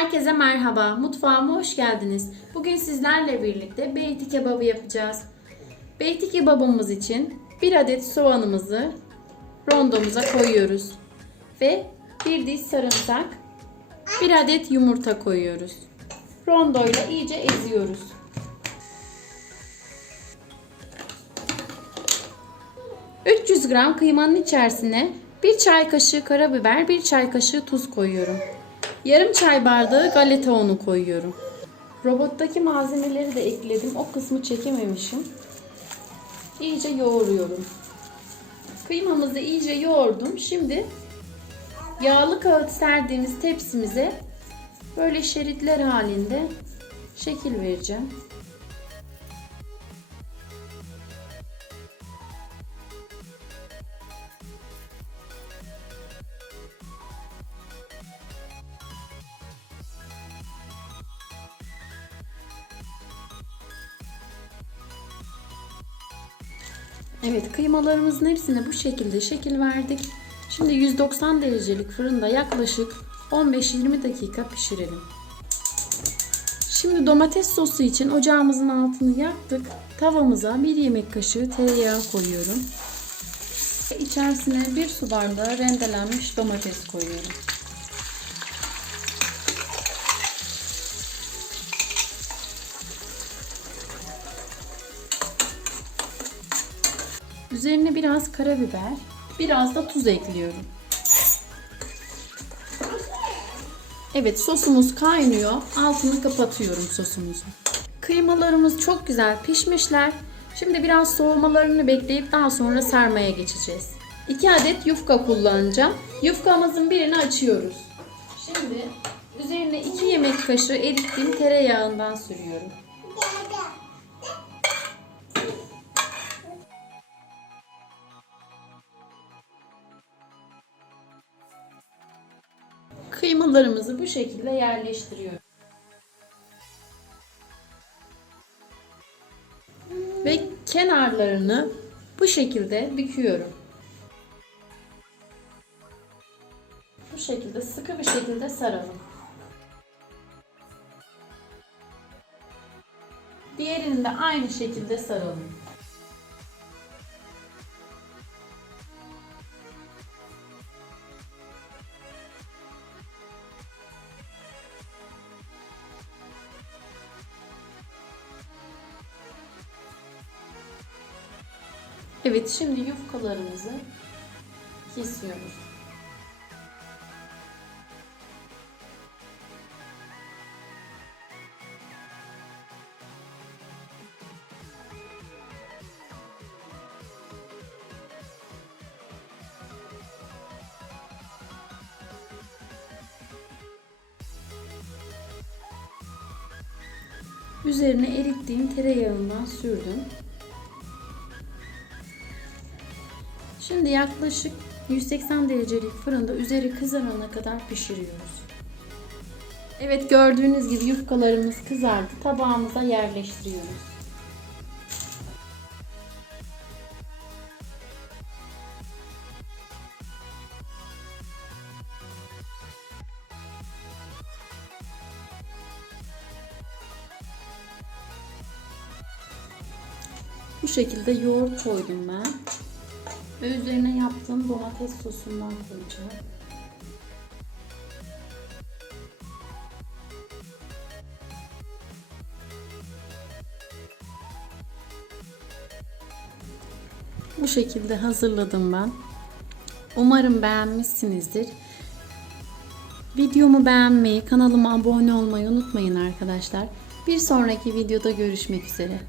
Herkese merhaba, mutfağıma hoş geldiniz. Bugün sizlerle birlikte beyti kebabı yapacağız. Beyti kebabımız için bir adet soğanımızı rondomuza koyuyoruz. Ve bir diş sarımsak, bir adet yumurta koyuyoruz. Rondoyla iyice eziyoruz. ...300 gram kıymanın içerisine bir çay kaşığı karabiber, bir çay kaşığı tuz koyuyorum. Yarım çay bardağı galeta unu koyuyorum. Robottaki malzemeleri de ekledim. O kısmı çekememişim. İyice yoğuruyorum. Kıymamızı iyice yoğurdum. Şimdi yağlı kağıt serdiğimiz tepsimize böyle şeritler halinde şekil vereceğim. Evet kıymalarımızın hepsine bu şekilde şekil verdik. Şimdi 190 derecelik fırında yaklaşık 15-20 dakika pişirelim. Şimdi domates sosu için ocağımızın altını yaktık. Tavamıza 1 yemek kaşığı tereyağı koyuyorum. İçerisine 1 su bardağı rendelenmiş domates koyuyorum. Üzerine biraz karabiber, biraz da tuz ekliyorum. Evet sosumuz kaynıyor. Altını kapatıyorum sosumuzu. Kıymalarımız çok güzel pişmişler. Şimdi biraz soğumalarını bekleyip daha sonra sarmaya geçeceğiz. 2 adet yufka kullanacağım. Yufkamızın birini açıyoruz. Şimdi üzerine 2 yemek kaşığı erittiğim tereyağından sürüyorum. Kıymalarımızı bu şekilde yerleştiriyorum. Ve kenarlarını bu şekilde büküyorum. Bu şekilde sıkı bir şekilde saralım. Diğerini de aynı şekilde saralım. Evet şimdi yufkalarımızı kesiyoruz. Üzerine erittiğim tereyağından sürdüm. Şimdi yaklaşık 180 derecelik fırında üzeri kızarana kadar pişiriyoruz. Evet gördüğünüz gibi yufkalarımız kızardı. Tabağımıza yerleştiriyoruz. Bu şekilde yoğurt koydum ben. Ve üzerine yaptığım domates sosundan koyacağım. Bu şekilde hazırladım ben. Umarım beğenmişsinizdir. Videomu beğenmeyi, kanalıma abone olmayı unutmayın arkadaşlar. Bir sonraki videoda görüşmek üzere.